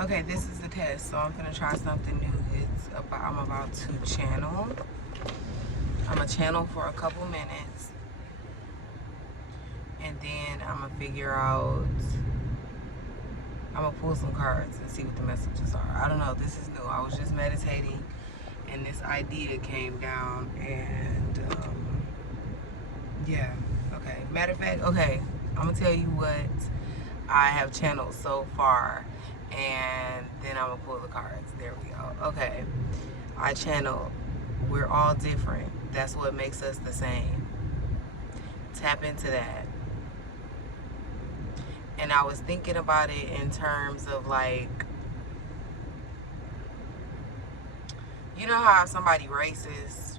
Okay, this is the test, so I'm gonna try something new. I'm about to channel. I'm gonna channel for a couple minutes, and then I'm gonna figure out. I'm gonna pull some cards and see what the messages are. I don't know. This is new. I was just meditating, and this idea came down, and yeah. Okay. Matter of fact, okay. I'm gonna tell you what I have channeled so far, and then I'm gonna pull the cards. There we go. Okay. I channeled. We're all different. That's what makes us the same. Tap into that. And I was thinking about it in terms of like, you know how somebody racist,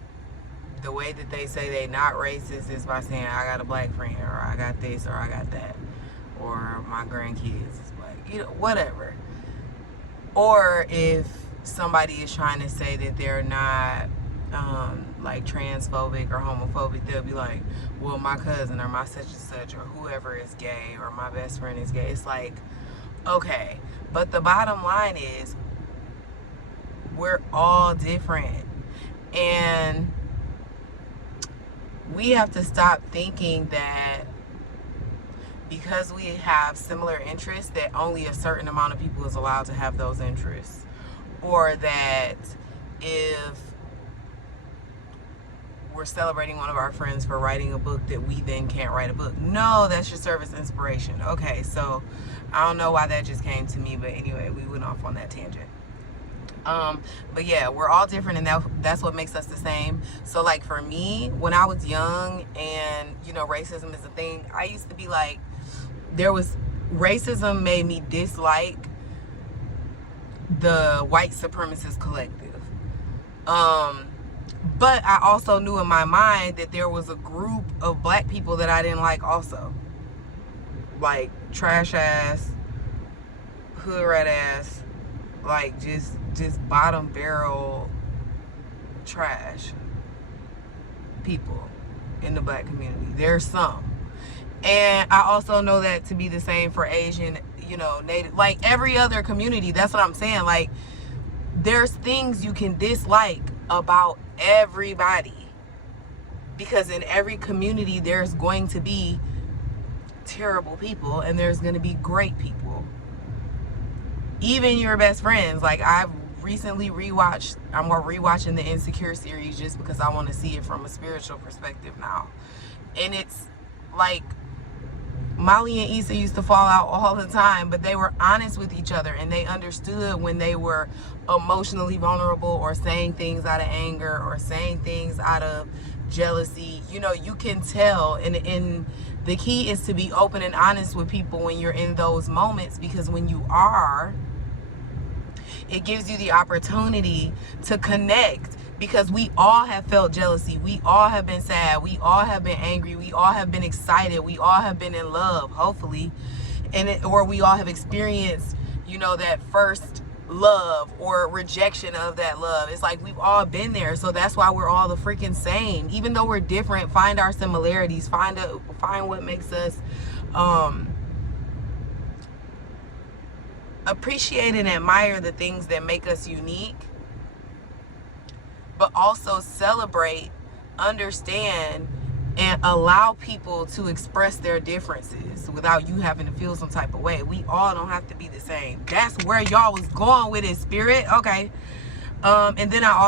the way that they say they not racist is by saying I got a black friend, or I got this, or I got that, or my grandkids is black, you know, whatever. Or if somebody is trying to say that they're not like transphobic or homophobic, they'll be like, well, my cousin or my such and such or whoever is gay or my best friend is gay. It's like, okay, but the bottom line is we're all different, and we have to stop thinking that because we have similar interests that only a certain amount of people is allowed to have those interests, or that if we're celebrating one of our friends for writing a book that we then can't write a book. No, that should serve as inspiration. Okay, so I don't know why that just came to me, but anyway, we went off on that tangent. But yeah, we're all different, and that's what makes us the same. So like for me, when I was young and you know racism is a thing, I used to be like, racism made me dislike the white supremacist collective. But I also knew in my mind that there was a group of black people that I didn't like also. Like trash ass, hood rat ass, like just bottom barrel trash people in the black community. There's some. And I also know that to be the same for Asian, you know, Native, like every other community. That's what I'm saying. Like there's things you can dislike about everybody, because in every community there's going to be terrible people and there's going to be great people, even your best friends. Like I've recently I'm rewatching the Insecure series just because I want to see it from a spiritual perspective now. And it's like Molly and Issa used to fall out all the time, but they were honest with each other and they understood when they were emotionally vulnerable or saying things out of anger or saying things out of jealousy. You know, you can tell, and the key is to be open and honest with people when you're in those moments, because when you are, it gives you the opportunity to connect. Because we all have felt jealousy, we all have been sad, we all have been angry, we all have been excited, we all have been in love, hopefully, or we all have experienced, you know, that first love or rejection of that love. It's like we've all been there, so that's why we're all the freaking same. Even though we're different, find our similarities, find what makes us appreciate and admire the things that make us unique, but also celebrate, understand, and allow people to express their differences without you having to feel some type of way. We all don't have to be the same. That's where y'all was going with it, spirit. Okay. And then I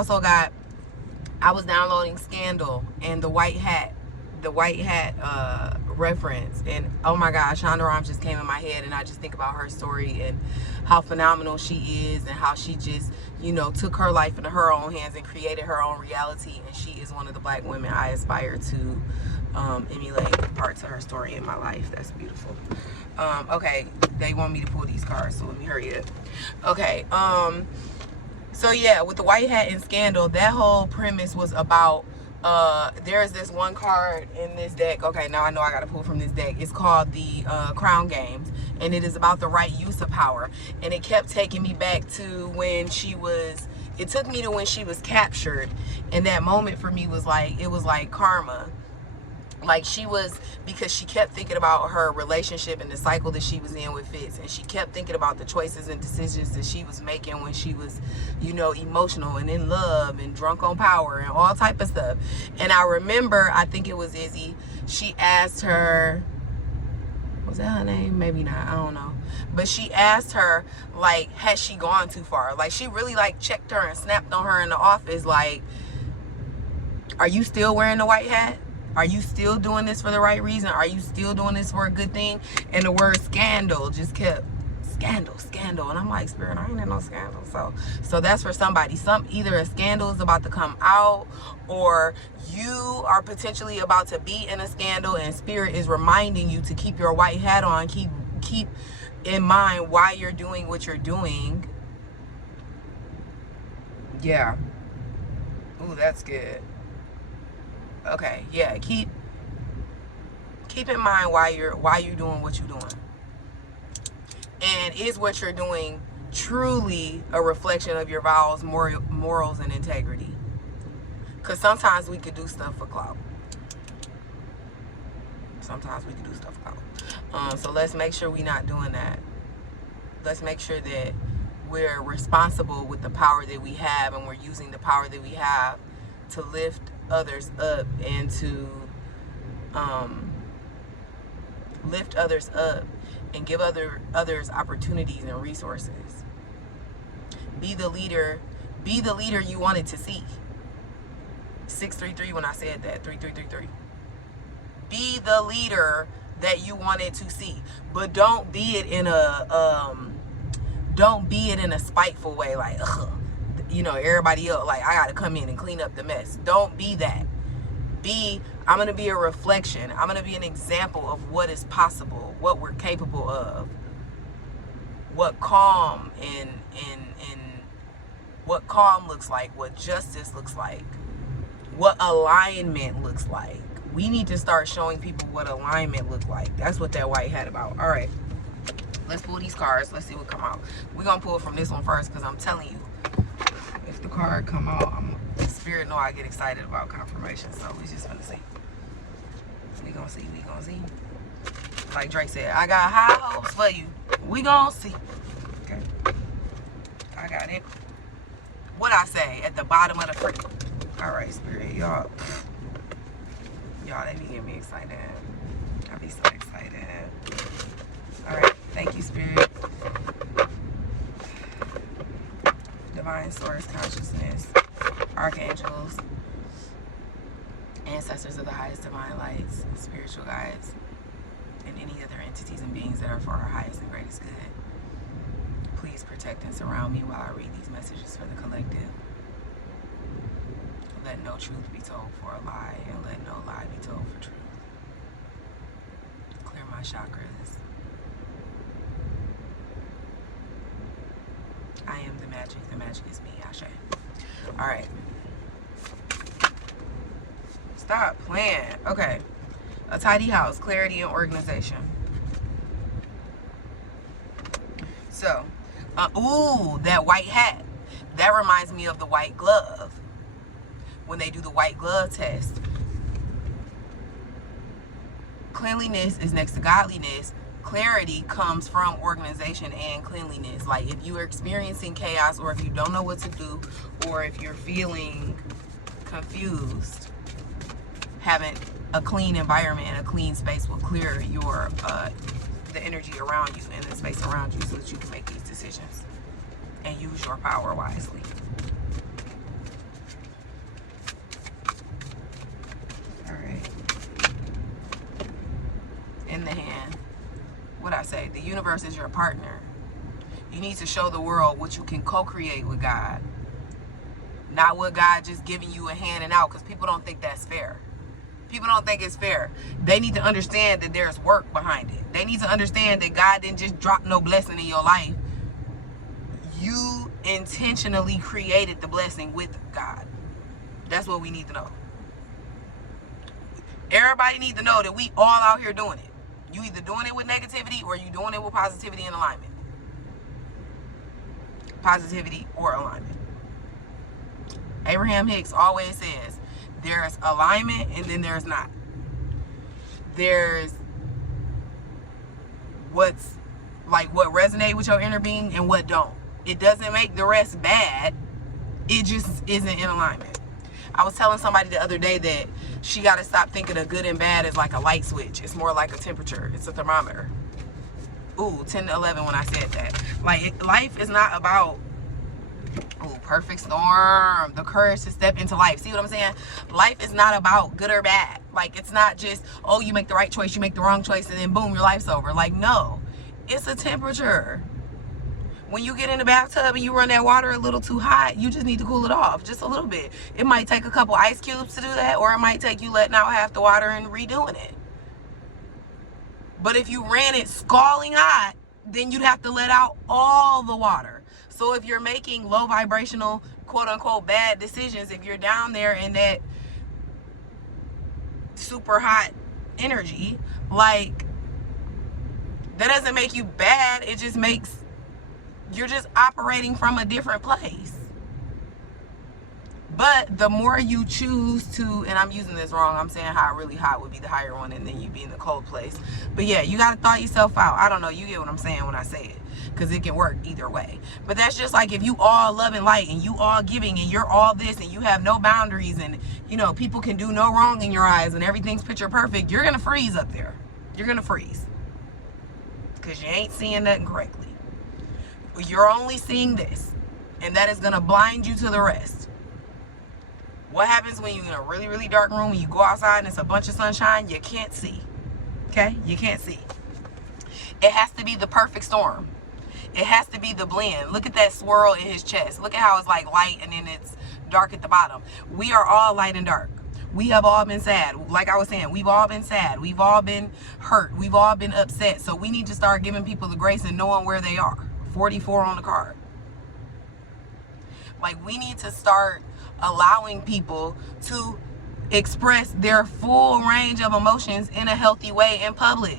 was downloading Scandal and the white hat reference, and oh my gosh, Shonda Rhimes just came in my head, and I just think about her story and how phenomenal she is, and how she just, you know, took her life into her own hands and created her own reality. And she is one of the black women I aspire to emulate parts of her story in my life. That's beautiful. Okay, they want me to pull these cards, so let me hurry up. Okay, so yeah, with the white hat and Scandal, that whole premise was about there's this one card in this deck. Okay, now I know I gotta pull from this deck. It's called the Crown Games, and it is about the right use of power. And it kept taking me back to when it took me to when she was captured. And that moment for me was like, it was like karma. Like she was, because she kept thinking about her relationship and the cycle that she was in with Fitz, and she kept thinking about the choices and decisions that she was making when she was, you know, emotional and in love and drunk on power and all type of stuff. And I remember, I think it was Izzy, she asked her, was that her name? Maybe not, I don't know, but she asked her, like, had she gone too far? Like, she really like checked her and snapped on her in the office, like, are you still wearing the white hat? Are you still doing this for the right reason? Are you still doing this for a good thing? And the word scandal just kept, scandal, scandal. And I'm like, Spirit, I ain't in no scandal. So that's for somebody. Either a scandal is about to come out, or you are potentially about to be in a scandal, and Spirit is reminding you to keep your white hat on. Keep in mind why you're doing what you're doing. Yeah. Ooh, that's good. Okay, yeah, keep in mind why you're doing what you're doing. And is what you're doing truly a reflection of your vows, morals, and integrity? Because sometimes we could do stuff for clout. Sometimes we could do stuff for clout. So let's make sure we're not doing that. Let's make sure that we're responsible with the power that we have, and we're using the power that we have to lift others up and to lift others up and give others opportunities and resources. Be the leader you wanted to see. 633 when I said that. 3333. Be the leader that you wanted to see, but don't be it in a spiteful way, like, ugh, you know, everybody else, like, I gotta come in and clean up the mess. Don't be that. I'm gonna be a reflection. I'm gonna be an example of what is possible, what we're capable of, what calm and what calm looks like, what justice looks like, what alignment looks like. We need to start showing people what alignment looks like. That's what that white hat about. All right, let's pull these cards. Let's see what come out. We're gonna pull from this one first, because I'm telling you, if the card come out, Spirit know I get excited about confirmation. So we just gonna see. We gonna see. Like Drake said, I got high hopes for you. We gonna see. Okay, I got it. What I say at the bottom of the freak. All right, Spirit, y'all, they be getting me excited. I be so excited. All right, thank you, Spirit. Divine source, consciousness, archangels, ancestors of the highest divine lights, spiritual guides, and any other entities and beings that are for our highest and greatest good. Please protect and surround me while I read these messages for the collective. Let no truth be told for a lie, and let no lie be told for truth. Clear my chakras. I am the magic is me, Ashe. All right. Stop playing. Okay. A tidy house, clarity and organization. So, ooh, that white hat. That reminds me of the white glove. When they do the white glove test. Cleanliness is next to godliness. Clarity comes from organization and cleanliness. Like, if you are experiencing chaos, or if you don't know what to do, or if you're feeling confused, having a clean environment and a clean space will clear your the energy around you and the space around you, so that you can make these decisions and use your power wisely. All right. In the hand. What I say, the universe is your partner. You need to show the world what you can co-create with God. Not what God just giving you a hand and out, because people don't think that's fair. People don't think it's fair. They need to understand that there's work behind it. They need to understand that God didn't just drop no blessing in your life. You intentionally created the blessing with God. That's what we need to know. Everybody needs to know that we all out here doing it. You either doing it with negativity, or you doing it with positivity and alignment. Positivity or alignment. Abraham Hicks always says, there's alignment and then there's not. there's what's like what resonate with your inner being and what don't. It doesn't make the rest bad. It just isn't in alignment. I was telling somebody the other day that she got to stop thinking of good and bad as like a light switch. It's more like a temperature. It's a thermometer. Ooh, 10 to 11 when I said that. Like, life is not about, ooh, perfect storm, the courage to step into life. See what I'm saying? Life is not about good or bad. Like, it's not just, oh, you make the right choice, you make the wrong choice, and then boom, your life's over. Like, no. It's a temperature. When you get in the bathtub and you run that water a little too hot, you just need to cool it off just a little bit. It might take a couple ice cubes to do that, or it might take you letting out half the water and redoing it. But if you ran it scalding hot, then you'd have to let out all the water. So if you're making low vibrational, quote unquote, bad decisions, if you're down there in that super hot energy, like, that doesn't make you bad. It just makes, you're just operating from a different place. But the more you choose to, and I'm using this wrong, I'm saying how really hot would be the higher one and then you be in the cold place. But yeah, you got to thaw yourself out. I don't know, you get what I'm saying when I say it, because it can work either way. But that's just like if you all love and light and you all giving and you're all this and you have no boundaries and, you know, people can do no wrong in your eyes and everything's picture perfect, you're going to freeze up there. You're going to freeze. Because you ain't seeing nothing correctly. You're only seeing this, and that is going to blind you to the rest. What happens when you're in a really, really dark room and you go outside and it's a bunch of sunshine? You can't see. Okay? You can't see. It has to be the perfect storm. It has to be the blend. Look at that swirl in his chest. Look at how it's like light and then it's dark at the bottom. We are all light and dark. We have all been sad. Like I was saying, we've all been sad. We've all been hurt. We've all been upset. So we need to start giving people the grace and knowing where they are. 44 on the card. Like, we need to start allowing people to express their full range of emotions in a healthy way in public.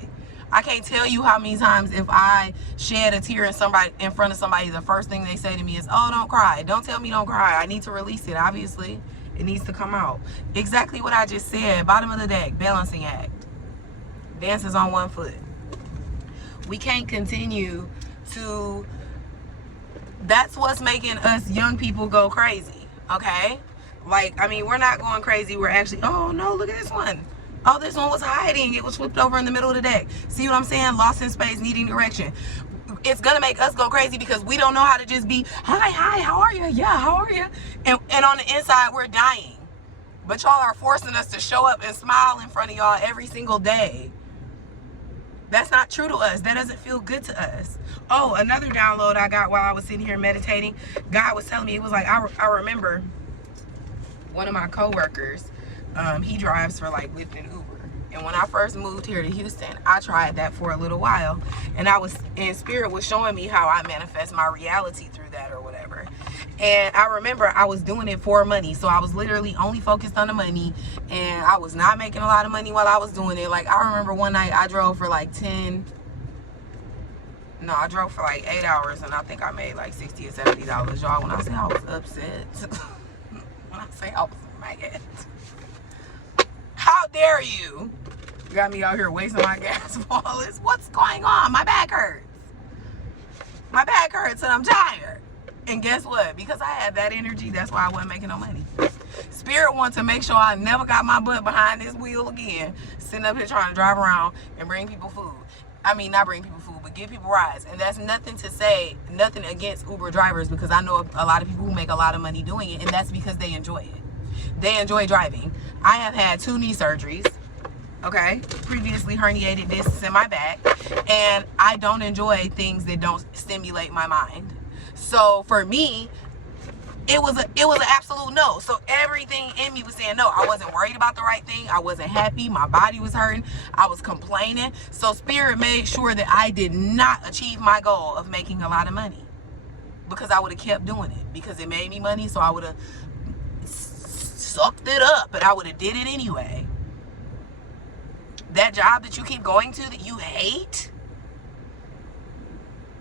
I can't tell you how many times if I shed a tear in front of somebody, the first thing they say to me is, oh, don't cry. Don't tell me don't cry. I need to release it. Obviously, it needs to come out. Exactly what I just said. Bottom of the deck, balancing act. Dances on one foot. We can't continue to, that's what's making us young people go crazy, okay? Like, I mean, we're not going crazy. We're actually, oh no, look at this one. Oh, this one was hiding. It was flipped over in the middle of the deck. See what I'm saying? Lost in space, needing direction. It's gonna make us go crazy because we don't know how to just be, hi, how are you? Yeah, how are you? And on the inside, we're dying. But y'all are forcing us to show up and smile in front of y'all every single day. That's not true to us. That doesn't feel good to us. Oh, another download I got while I was sitting here meditating. God was telling me, it was like, I remember one of my coworkers, he drives for like Lyft and Uber. And when I first moved here to Houston, I tried that for a little while. And I was, in spirit was showing me how I manifest my reality through that or whatever. And I remember I was doing it for money. So I was literally only focused on the money. And I was not making a lot of money while I was doing it. Like, I remember one night I drove for like I drove for like 8 hours. And I think I made like $60 or $70, y'all. When I say I was upset. When I say I was mad. How dare you? You got me out here wasting my gas for all this. What's going on? My back hurts. My back hurts and I'm tired. And guess what? Because I had that energy, that's why I wasn't making no money. Spirit wants to make sure I never got my butt behind this wheel again, sitting up here trying to drive around and bring people food. I mean, not bring people food, but give people rides. And that's nothing to say, nothing against Uber drivers, because I know a lot of people who make a lot of money doing it, and that's because they enjoy it. They enjoy driving. I have had 2 knee surgeries, okay? Previously herniated discs in my back, and I don't enjoy things that don't stimulate my mind. So for me, it was an absolute no. So everything in me was saying no. I wasn't worried about the right thing. I wasn't happy. My body was hurting. I was complaining. So Spirit made sure that I did not achieve my goal of making a lot of money, because I would have kept doing it because it made me money. So I would have sucked it up, but I would have did it anyway. That job that you keep going to that you hate,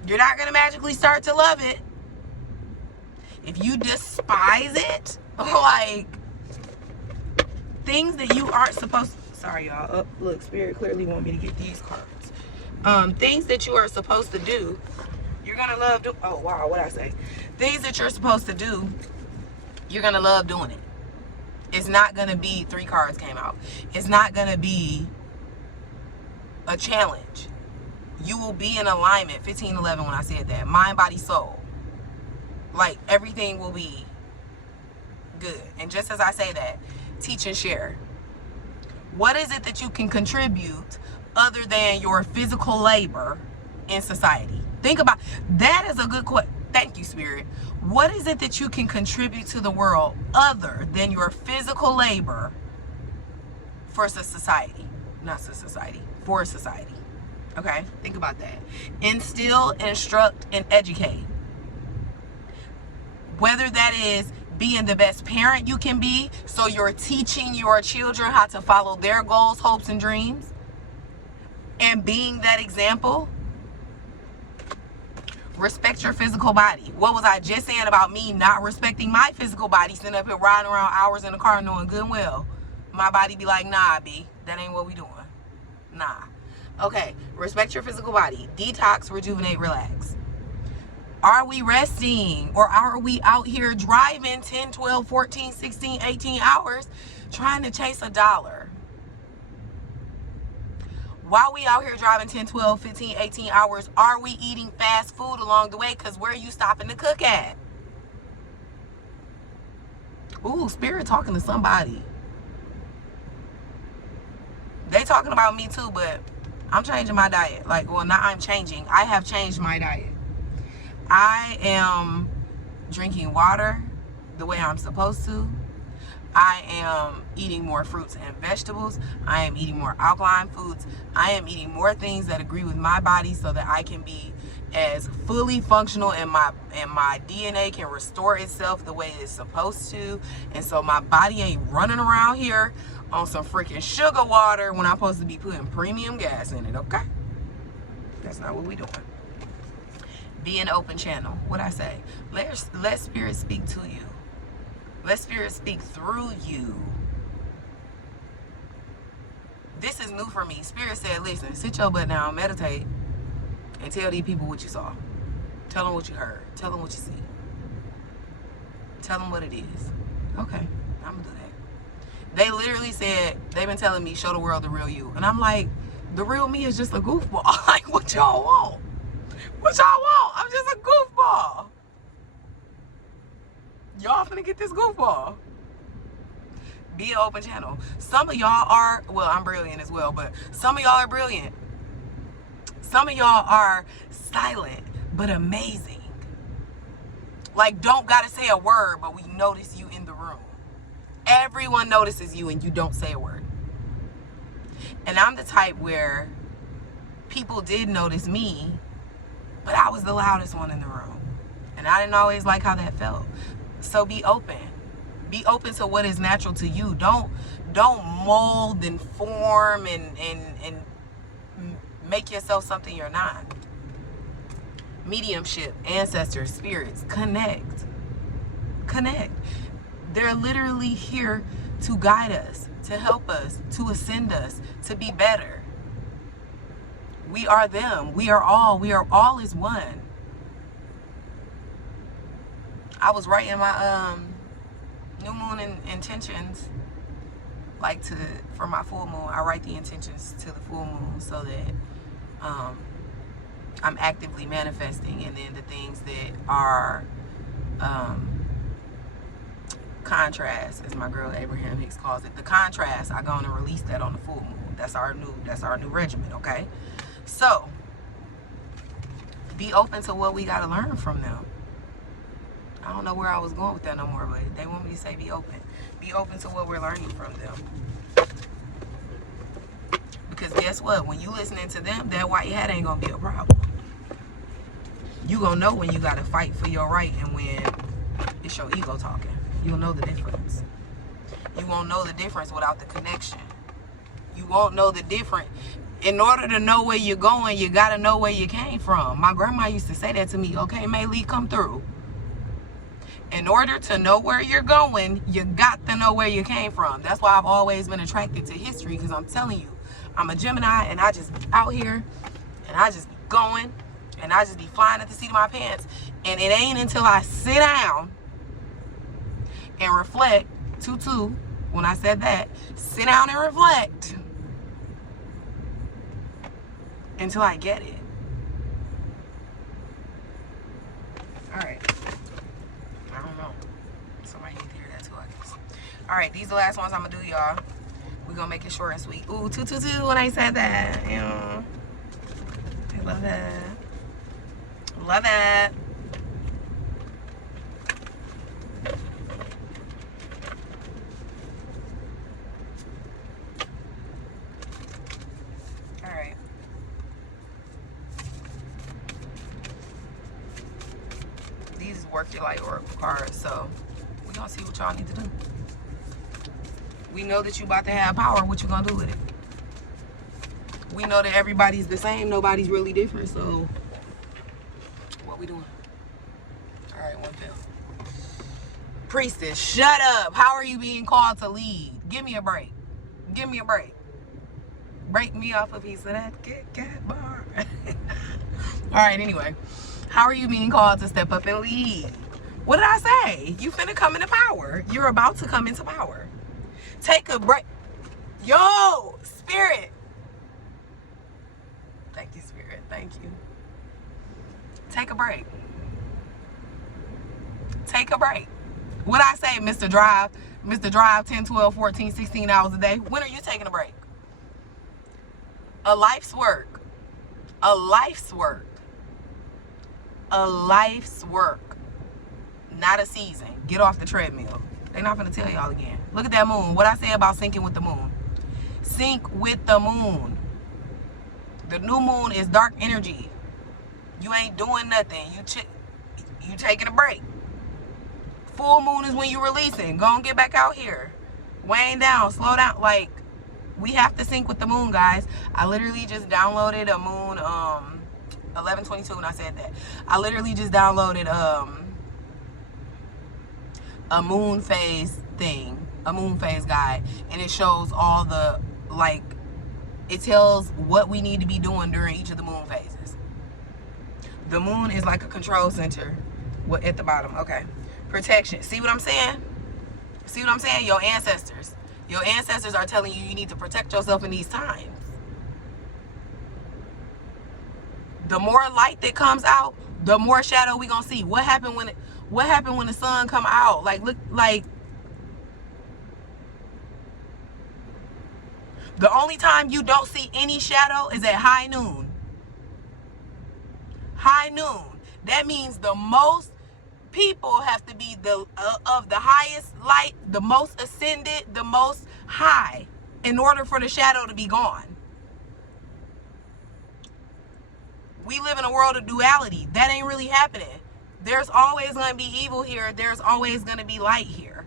you're not going to magically start to love it. If you despise it, like things that you aren't supposed Sorry, y'all. Oh, look, Spirit clearly want me to get these cards. Things that you are supposed to do, you're gonna love do. Oh wow, what I say? Things that you're supposed to do, you're gonna love doing it. It's not gonna be 3 cards came out. It's not gonna be a challenge. You will be in alignment. 1511 when I said that. Mind, body, soul. Like everything will be good. And just as I say that, teach and share. What is it that you can contribute other than your physical labor in society? Think about that. Is a good question. Thank you, Spirit. What is it that you can contribute to the world other than your physical labor for society? Not society, for society. Okay, think about that. Instill, instruct, and educate. Whether that is being the best parent you can be, so you're teaching your children how to follow their goals, hopes, and dreams, and being that example. Respect your physical body. What was I just saying about me not respecting my physical body, sitting up here riding around hours in the car knowing good and well my body be like, nah, B, that ain't what we doing. Nah. Okay, respect your physical body. Detox, rejuvenate, relax. Are we resting, or are we out here driving 10, 12, 14, 16, 18 hours trying to chase $1? While we out here driving 10, 12, 15, 18 hours, are we eating fast food along the way? Because where are you stopping to cook at? Ooh, Spirit talking to somebody. They talking about me too, but I'm changing my diet. Like, well, not I'm changing. I have changed my diet. I am drinking water the way I'm supposed to. I am eating more fruits and vegetables. I am eating more alkaline foods. I am eating more things that agree with my body so that I can be as fully functional and my DNA can restore itself the way it's supposed to. And so my body ain't running around here on some freaking sugar water when I'm supposed to be putting premium gas in it, okay? That's not what we doing. Be an open channel. What I say? Let Spirit speak to you. Let Spirit speak through you. This is new for me. Spirit said, listen, sit your butt down, meditate, and tell these people what you saw. Tell them what you heard. Tell them what you see. Tell them what it is. Okay, I'm going to do that. They literally said, they've been telling me, show the world the real you. And I'm like, the real me is just a goofball. Like, what y'all want? What y'all want? I'm just a goofball. Y'all finna get this goofball. Be an open channel. Some of y'all are, well, I'm brilliant as well, but some of y'all are brilliant. Some of y'all are silent, but amazing. Like, don't gotta say a word, but we notice you in the room. Everyone notices you and you don't say a word. And I'm the type where people did notice me, but I was the loudest one in the room. And I didn't always like how that felt. So be open. Be open to what is natural to you. Don't mold and form and make yourself something you're not. Mediumship, ancestors, spirits, connect. Connect. They're literally here to guide us, to help us, to ascend us, to be better. We are them. We are all is one. I was writing my new moon intentions, like for my full moon. I write the intentions to the full moon so that I'm actively manifesting, and then the things that are contrast, as my girl Abraham Hicks calls it, the contrast, I go on and release that on the full moon. That's our new regimen, okay? So be open to what we got to learn from them. I don't know where I was going with that no more, but they want me to say be open. Be open to what we're learning from them. Because guess what? When you listening to them, that white hat ain't going to be a problem. You going to know when you got to fight for your right and when it's your ego talking. You'll know the difference. You won't know the difference without the connection. You won't know the difference. In order to know where you're going, you got to know where you came from. My grandma used to say that to me. Okay, May Lee, come through. In order to know where you're going, you got to know where you came from. That's why I've always been attracted to history, because I'm telling you, I'm a Gemini, and I just be out here, and I just be going, and I just be flying at the seat of my pants. And it ain't until I sit down and reflect, when I said that, sit down and reflect until I get it. All right. I don't know. Somebody need to hear that too, I guess. All right, these are the last ones I'm gonna do, y'all. We're gonna make it short and sweet. Ooh, 222 when I said that. Yeah. I love that. Love that. All right. These is work your light oracle cards, so we're gonna see what y'all need to do. We know that you about to have power. What you gonna do with it? We know that everybody's the same. Nobody's really different. So what we doing? All right, one pill. Priestess, shut up. How are you being called to lead? Give me a break. Give me a break. Break me off a piece of that Kit Kat bar. All right, anyway. How are you being called to step up and lead? What did I say? You finna come into power. You're about to come into power. Take a break. Yo, Spirit. Thank you, Spirit. Thank you. Take a break. Take a break. What I say, Mr. Drive? Mr. Drive 10, 12, 14, 16 hours a day. When are you taking a break? A life's work. A life's work. A life's work. Not a season. Get off the treadmill. They're not going to tell y'all again. Look at that moon. What I say about syncing with the moon. Sync with the moon. The new moon is dark energy. You ain't doing nothing. You taking a break. Full moon is when you releasing. Go and get back out here. Weighing down. Slow down. Like, we have to sync with the moon, guys. I literally just downloaded a moon 11/22 when I said that. I literally just downloaded a moon phase thing, a moon phase guide, and it shows all the, like, it tells what we need to be doing during each of the moon phases. The moon is like a control center at the bottom. Okay. Protection. See what I'm saying? See what I'm saying? Your ancestors. Your ancestors are telling you you need to protect yourself in these times. The more light that comes out, the more shadow we gonna see. What happened when the sun come out? Like, look, like, the only time you don't see any shadow is at high noon. High noon. That means the most people have to be of the highest light, the most ascended, the most high, in order for the shadow to be gone. We live in a world of duality. That ain't really happening. There's always going to be evil here. There's always going to be light here.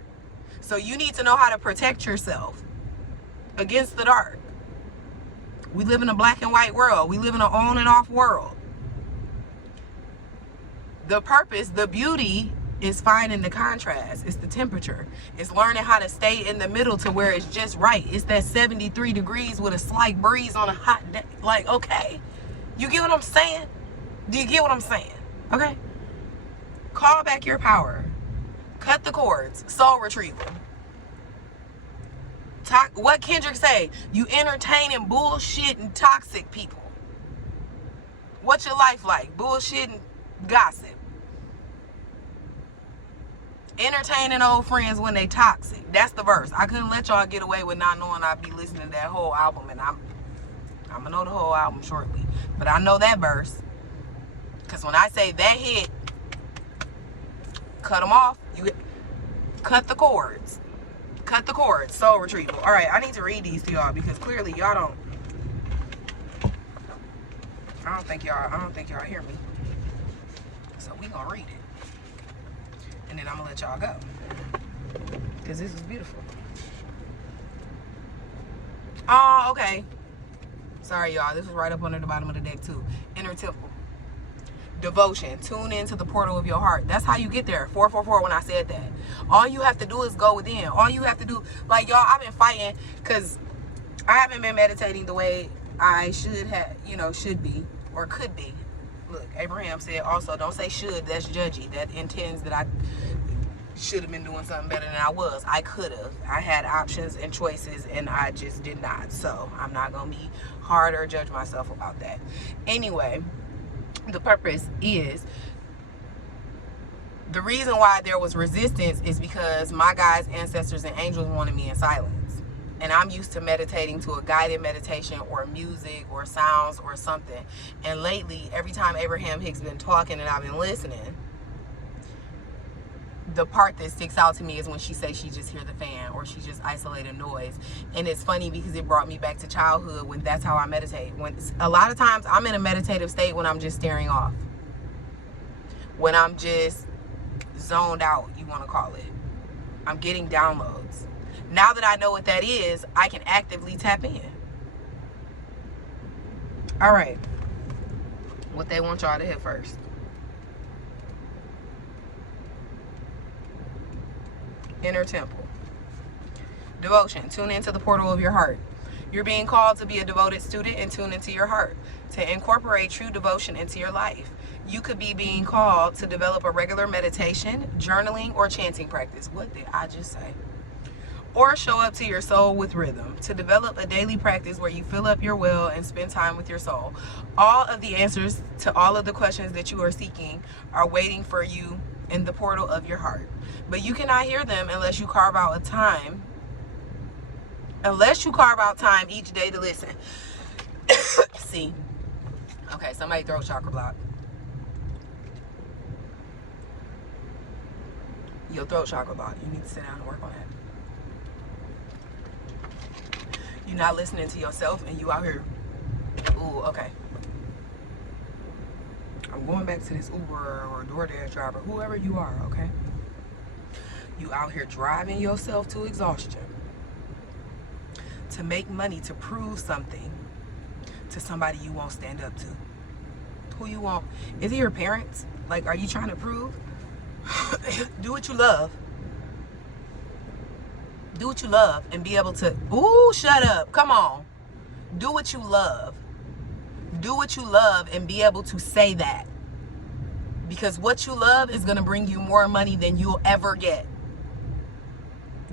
So you need to know how to protect yourself against the dark. We live in a black and white world. We live in an on and off world. The purpose, the beauty is finding the contrast. It's the temperature. It's learning how to stay in the middle to where it's just right. It's that 73 degrees with a slight breeze on a hot day. Like, okay. You get what I'm saying? Do you get what I'm saying? Okay. Call back your power. Cut the cords. Soul retrieval. What Kendrick say? You entertaining bullshit and toxic people. What's your life like? Bullshit and gossip. Entertaining old friends when they toxic. That's the verse. I couldn't let y'all get away with not knowing I'd be listening to that whole album, and I'm gonna know the whole album shortly. But I know that verse. Because when I say that hit, cut them off. You cut the cords. Cut the cords. Soul retrieval. All right, I need to read these to y'all because clearly y'all don't. I don't think y'all hear me. So we gonna read it, and then I'm gonna let y'all go because this is beautiful. Oh, okay. Sorry, y'all. This was right up under the bottom of the deck too. Inner temple. Devotion. Tune into the portal of your heart. That's how you get there. 444 when I said that. All you have to do is go within. All you have to do, like, y'all, I've been fighting because I haven't been meditating the way I should have, you know, should be or could be. Look, Abraham said also, don't say should, that's judgy. That intends that I should have been doing something better than I was. I could have. I had options and choices and I just did not. So I'm not going to be hard or judge myself about that. Anyway, the purpose is, the reason why there was resistance is because my guides, ancestors, and angels wanted me in silence. And I'm used to meditating to a guided meditation or music or sounds or something. And lately, every time Abraham Hicks been talking and I've been listening, the part that sticks out to me is when she says she just hear the fan or she just isolated noise. And it's funny because it brought me back to childhood when that's how I meditate. When a lot of times I'm in a meditative state when I'm just staring off. When I'm just zoned out, you want to call it. I'm getting downloads. Now that I know what that is, I can actively tap in. All right. What they want y'all to hit first. Inner temple. Devotion. Tune into the portal of your heart. You're being called to be a devoted student and tune into your heart, to incorporate true devotion into your life. You could be being called to develop a regular meditation, journaling, or chanting practice. What did I just say? Or show up to your soul with rhythm, to develop a daily practice where you fill up your well and spend time with your soul. All of the answers to all of the questions that you are seeking are waiting for you in the portal of your heart. But you cannot hear them unless you carve out a time. Unless you carve out time each day to listen. See. Okay, somebody throat chakra block. Your throat chakra block. You need to sit down and work on that. You're not listening to yourself and you out here. Ooh, okay. I'm going back to this Uber or DoorDash driver, whoever you are, okay? You out here driving yourself to exhaustion to make money, to prove something to somebody you won't stand up to. Who you want? Is it your parents? Like, are you trying to prove? Do what you love. Do what you love and be able to, ooh, shut up. Come on. Do what you love. Do what you love and be able to say that. Because what you love is going to bring you more money than you'll ever get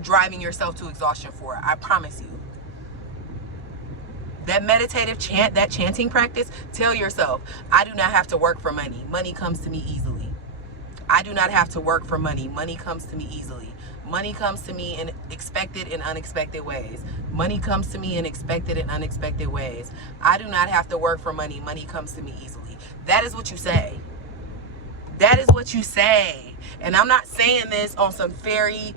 driving yourself to exhaustion for it. I promise you. That meditative chant, that chanting practice, tell yourself, I do not have to work for money. Money comes to me easily. I do not have to work for money. Money comes to me easily. Money comes to me in expected and unexpected ways. Money comes to me in expected and unexpected ways. I do not have to work for money. Money comes to me easily. That is what you say. That is what you say. And I'm not saying this on some fairy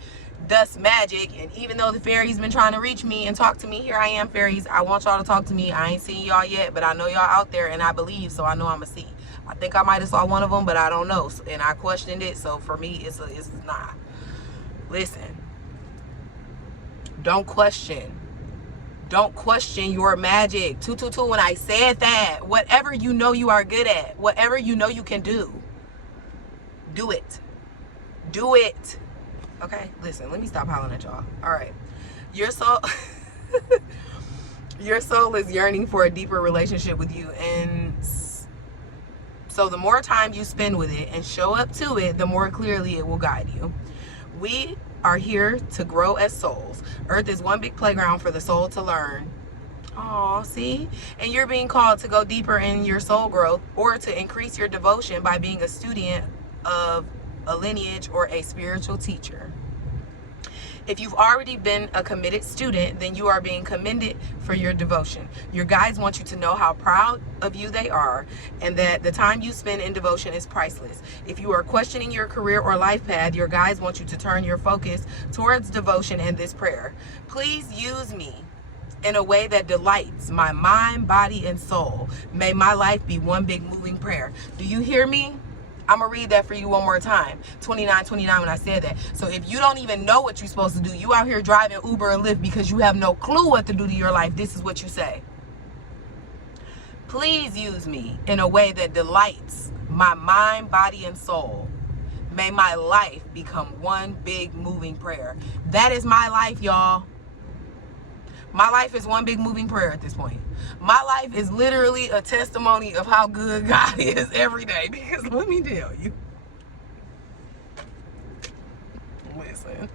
dust magic. And even though the fairies been trying to reach me and talk to me, here I am, fairies. I want y'all to talk to me. I ain't seen y'all yet, but I know y'all out there and I believe, so I know I'm going to see. I think I might have saw one of them, but I don't know. And I questioned it, so for me, it's not. Listen, don't question. Don't question your magic. 222, when I said that, whatever you know you are good at, whatever you know you can do, do it. Do it. Okay, listen, let me stop hollering at y'all. All right. Your soul, your soul is yearning for a deeper relationship with you. And so the more time you spend with it and show up to it, the more clearly it will guide you. We are here to grow as souls. Earth is one big playground for the soul to learn. Oh, see? And you're being called to go deeper in your soul growth or to increase your devotion by being a student of a lineage or a spiritual teacher. If you've already been a committed student, then you are being commended for your devotion. Your guides want you to know how proud of you they are and that the time you spend in devotion is priceless. If you are questioning your career or life path, your guides want you to turn your focus towards devotion and this prayer. Please use me in a way that delights my mind, body, and soul. May my life be one big moving prayer. Do you hear me? I'm going to read that for you one more time. 29:29 when I said that. So if you don't even know what you're supposed to do, you out here driving Uber or Lyft because you have no clue what to do to your life, this is what you say. Please use me in a way that delights my mind, body, and soul. May my life become one big moving prayer. That is my life, y'all. My life is one big moving prayer at this point. My life is literally a testimony of how good God is every day. Because let me tell you. Listen.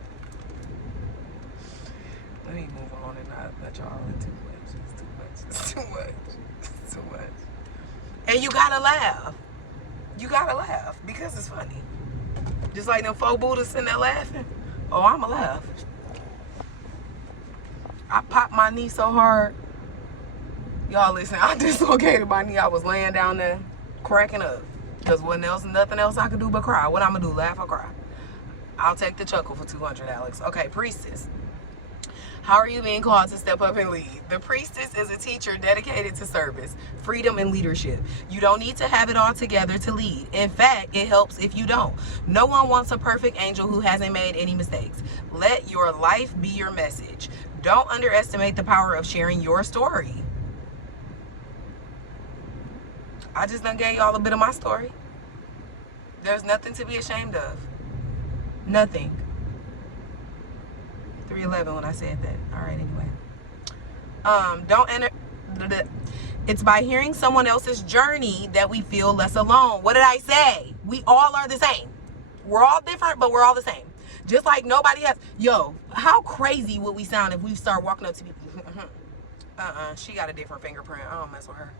Let me move on and not let y'all in too much. It's too much. It's too much. It's too much. And you gotta laugh. You gotta laugh because it's funny. Just like them 4 Buddhists sitting there laughing. Oh, I'ma laugh. I popped my knee so hard. Y'all listen, I dislocated my knee. I was laying down there cracking up. Because nothing else I could do but cry. What I'm gonna do, laugh or cry? I'll take the chuckle for 200, Alex. Okay, priestess. How are you being called to step up and lead? The priestess is a teacher dedicated to service, freedom, and leadership. You don't need to have it all together to lead. In fact, it helps if you don't. No one wants a perfect angel who hasn't made any mistakes. Let your life be your message. Don't underestimate the power of sharing your story. I just done gave y'all a bit of my story. There's nothing to be ashamed of. Nothing. 311 when I said that. All right, anyway. It's by hearing someone else's journey that we feel less alone. What did I say? We all are the same. We're all different, but we're all the same. Just like nobody has. Yo, how crazy would we sound if we start walking up to people? She got a different fingerprint. I don't mess with her.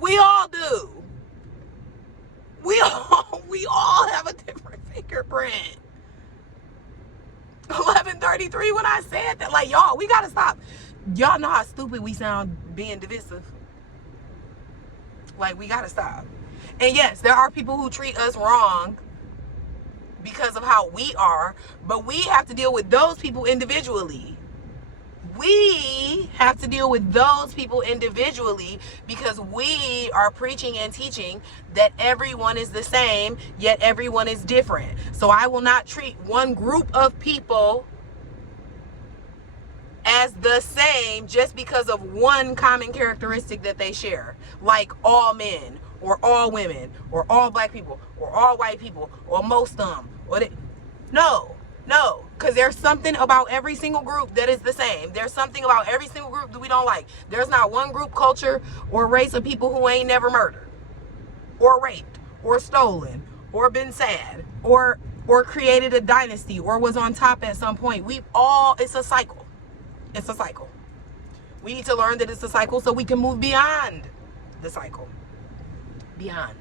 We all do. We all have a different fingerprint. 11:33 when I said that. Like, y'all, we gotta stop. Y'all know how stupid we sound being divisive. Like, we gotta stop. And yes, there are people who treat us wrong because of how we are, but we have to deal with those people individually. We have to deal with those people individually because we are preaching and teaching that everyone is the same, yet everyone is different. So I will not treat one group of people as the same just because of one common characteristic that they share. Like all men, or all women, or all black people, or all white people, or most of them. No. Because there's something about every single group that is the same. There's something about every single group that we don't like. There's not one group, culture, or race of people who ain't never murdered, or raped, or stolen, or been sad, or created a dynasty, or was on top at some point. It's a cycle. It's a cycle. We need to learn that it's a cycle so we can move beyond the cycle. Beyond.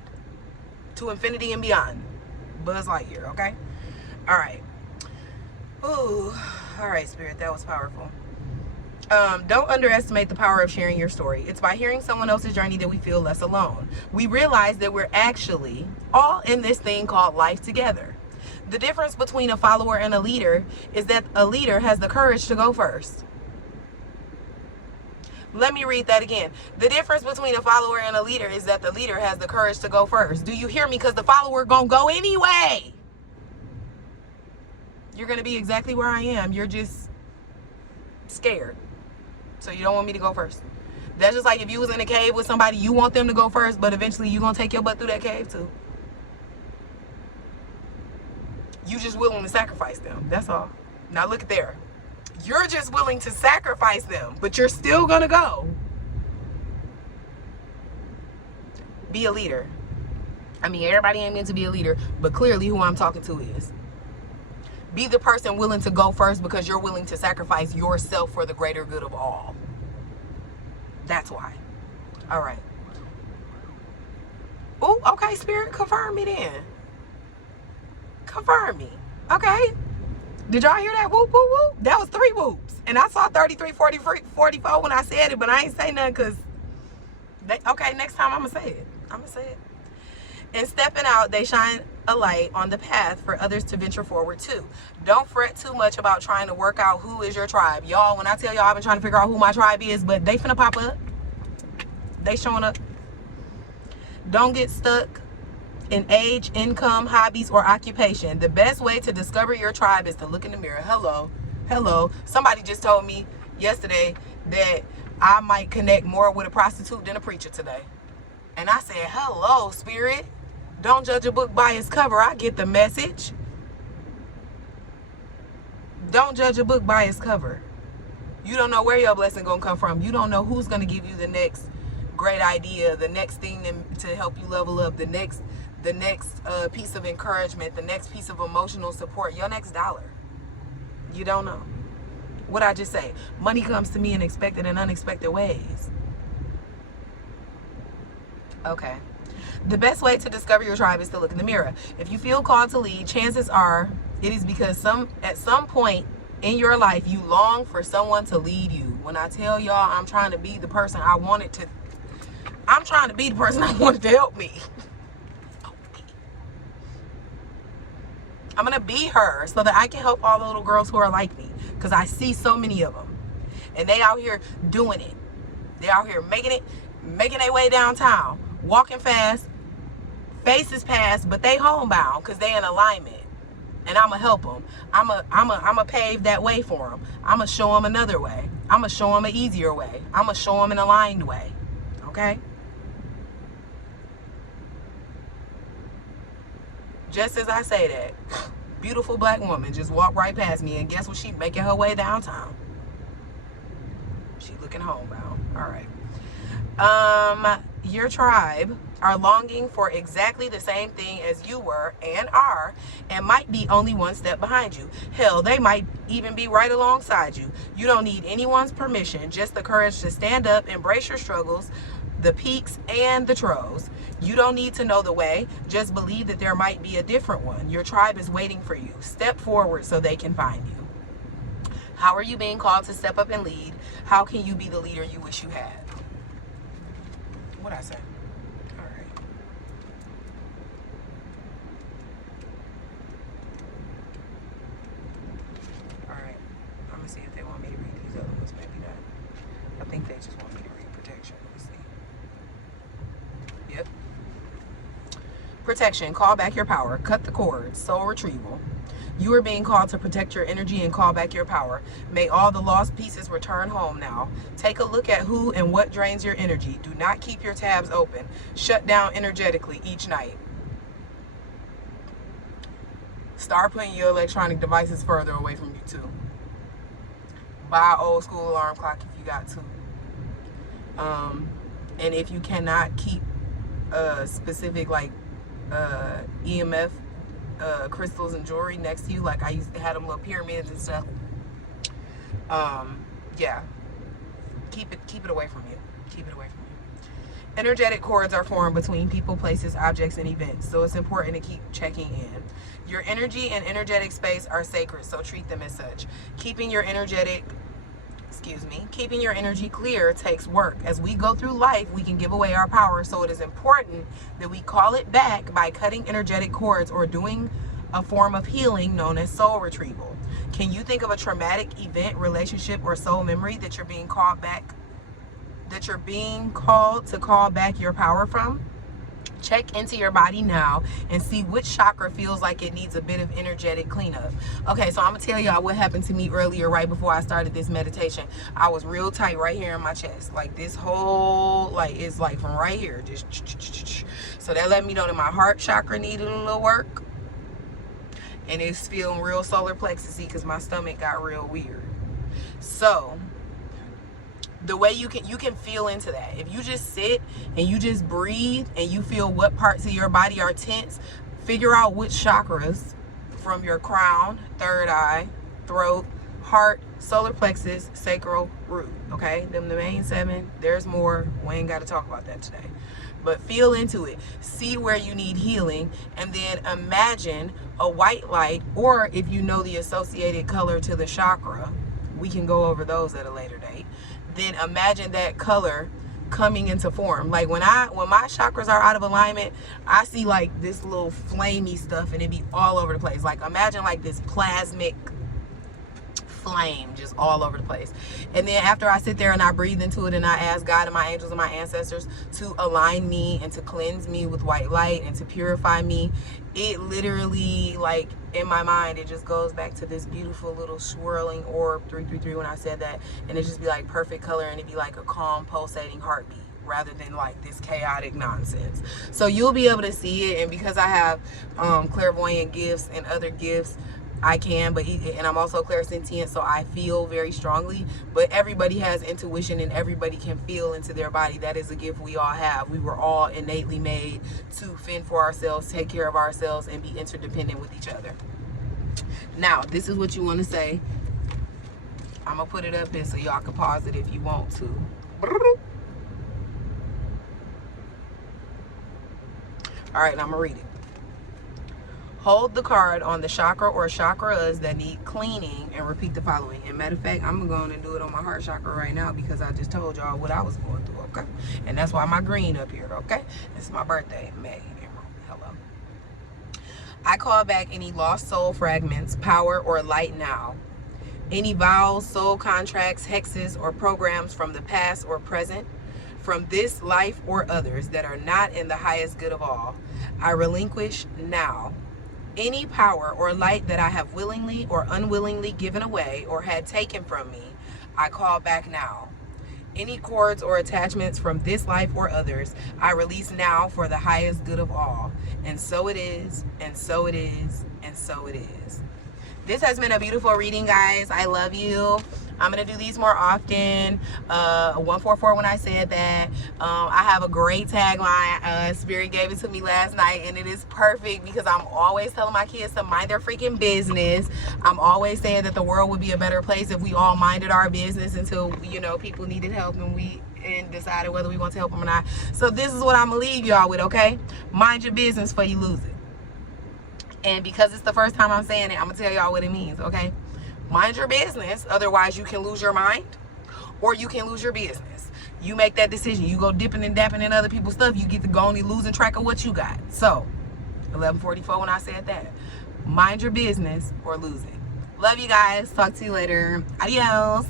To infinity and beyond. Buzz Lightyear, okay? All right. Ooh, all right, Spirit, that was powerful. Don't underestimate the power of sharing your story. It's by hearing someone else's journey that we feel less alone. We realize that we're actually all in this thing called life together. The difference between a follower and a leader is that a leader has the courage to go first. Let me read that again. The difference between a follower and a leader is that the leader has the courage to go first. Do you hear me? Because the follower gonna go anyway. You're going to be exactly where I am. You're just scared. So you don't want me to go first. That's just like if you was in a cave with somebody, you want them to go first, but eventually you're going to take your butt through that cave too. You just willing to sacrifice them. That's all. Now look at there. You're just willing to sacrifice them, but you're still going to go. Be a leader. I mean, everybody ain't meant to be a leader, but clearly who I'm talking to is. Be the person willing to go first because you're willing to sacrifice yourself for the greater good of all. That's why. All right. Oh, okay, Spirit, confirm me then. Confirm me. Okay. Did y'all hear that? Whoop, whoop, whoop. That was 3 whoops. And I saw 33, 44 when I said it, but I ain't say nothing because, okay, next time I'm going to say it. I'm going to say it. In stepping out, they shine a light on the path for others to venture forward too. Don't fret too much about trying to work out who is your tribe. Y'all, when I tell y'all I've been trying to figure out who my tribe is, but they finna pop up. They showing up. Don't get stuck in age, income, hobbies, or occupation. The best way to discover your tribe is to look in the mirror. Hello. Somebody just told me yesterday that I might connect more with a prostitute than a preacher today. And I said, hello, spirit. Don't judge a book by its cover. I get the message. Don't judge a book by its cover. You don't know where your blessing gonna come from. You don't know who's gonna give you the next great idea, the next thing to help you level up, the next piece of encouragement, the next piece of emotional support, your next dollar. You don't know. What I just say? Money comes to me in expected and unexpected ways. Okay. The best way to discover your tribe is to look in the mirror. If you feel called to lead, chances are it is because at some point in your life you long for someone to lead you. When I tell y'all I'm trying to be the person I wanted to help me. I'm gonna be her so that I can help all the little girls who are like me, because I see so many of them and they out here doing it. They out here making their way downtown, walking fast, faces past, but they homebound because they in alignment. And I'm gonna help them. I'm gonna pave that way for them. I'm gonna show them another way. I'm gonna show them an easier way. I'm gonna show them an aligned way. Okay? Just as I say that, beautiful black woman just walked right past me, and guess what? She making her way downtown. She looking homebound. All right. Your tribe are longing for exactly the same thing as you were and are, and might be only one step behind you. Hell, they might even be right alongside you. You don't need anyone's permission, just the courage to stand up, embrace your struggles, the peaks and the troughs. You don't need to know the way, just believe that there might be a different one. Your tribe is waiting for you. Step forward so they can find you. How are you being called to step up and lead? How can you be the leader you wish you had? What'd I say? All right. All right. I'm gonna see if they want me to read these other ones. Maybe not. I think they just want me to read protection. Let me see. Yep. Protection. Call back your power. Cut the cord. Soul retrieval. You are being called to protect your energy and call back your power. May all the lost pieces return home now. Take a look at who and what drains your energy. Do not keep your tabs open. Shut down energetically each night. Start putting your electronic devices further away from you too. Buy an old school alarm clock if you got to. And if you cannot keep specific like EMF crystals and jewelry next to you, like I used to have them little pyramids and stuff, yeah, keep it away from you. Keep it away from you. Energetic cords are formed between people, places, objects, and events, so it's important to keep checking in. Your energy and energetic space are sacred, so treat them as such. Keeping your energy clear takes work. As we go through life, we can give away our power, so it is important that we call it back by cutting energetic cords or doing a form of healing known as soul retrieval. Can you think of a traumatic event, relationship, or soul memory that you're being called to call back your power from? Check into your body now and see which chakra feels like it needs a bit of energetic cleanup. Okay, so I'm gonna tell y'all what happened to me earlier, right before I started this meditation. I was real tight right here in my chest, like this whole, like it's like from right here, just so that let me know that my heart chakra needed a little work, and it's feeling real solar plexusy because my stomach got real weird. So the way you can feel into that, if you just sit and you just breathe and you feel what parts of your body are tense, figure out which chakras from your crown, third eye, throat, heart, solar plexus, sacral, root. Okay, them the main 7. There's more. We ain't got to talk about that today, but feel into it. See where you need healing, and then imagine a white light, or if you know the associated color to the chakra, we can go over those at a later date. Then imagine that color coming into form. Like when my chakras are out of alignment, I see like this little flamey stuff, and it be all over the place. Like imagine like this plasmic flame just all over the place. And then after I sit there and I breathe into it and I ask God and my angels and my ancestors to align me and to cleanse me with white light and to purify me, it literally, like in my mind, it just goes back to this beautiful little swirling orb, 333 when I said that, and it just be like perfect color, and it'd be like a calm pulsating heartbeat. rather than like this chaotic nonsense. So you'll be able to see it. And because I have clairvoyant gifts and other gifts, I can, and I'm also clairsentient, so I feel very strongly. But everybody has intuition, and everybody can feel into their body. That is a gift we all have. We were all innately made to fend for ourselves, take care of ourselves, and be interdependent with each other. Now, this is what you want to say. I'm gonna put it up here so y'all can pause it if you want to. All right, now I'm gonna read it. Hold the card on the chakra or chakras that need cleaning and repeat the following. And matter of fact, I'm going to do it on my heart chakra right now because I just told y'all what I was going through, okay? And that's why my green up here, okay? It's my birthday, May. Hello. I call back any lost soul fragments, power, or light now. Any vows, soul contracts, hexes, or programs from the past or present, from this life or others that are not in the highest good of all, I relinquish now. Any power or light that I have willingly or unwillingly given away or had taken from me, I call back now. Any cords or attachments from this life or others, I release now for the highest good of all. And so it is, and so it is, and so it is. This has been a beautiful reading, guys. I love you. I'm going to do these more often. 144 when I said that. I have a great tagline. Spirit gave it to me last night, and it is perfect because I'm always telling my kids to mind their freaking business. I'm always saying that the world would be a better place if we all minded our business until, you know, people needed help and decided whether we want to help them or not. So this is what I'm going to leave y'all with, okay? Mind your business before you lose it. And because it's the first time I'm saying it, I'm going to tell y'all what it means, okay? Mind your business. Otherwise, you can lose your mind or you can lose your business. You make that decision. You go dipping and dapping in other people's stuff. You get to go only losing track of what you got. So, 11:44 when I said that. Mind your business or lose it. Love you guys. Talk to you later. Adios.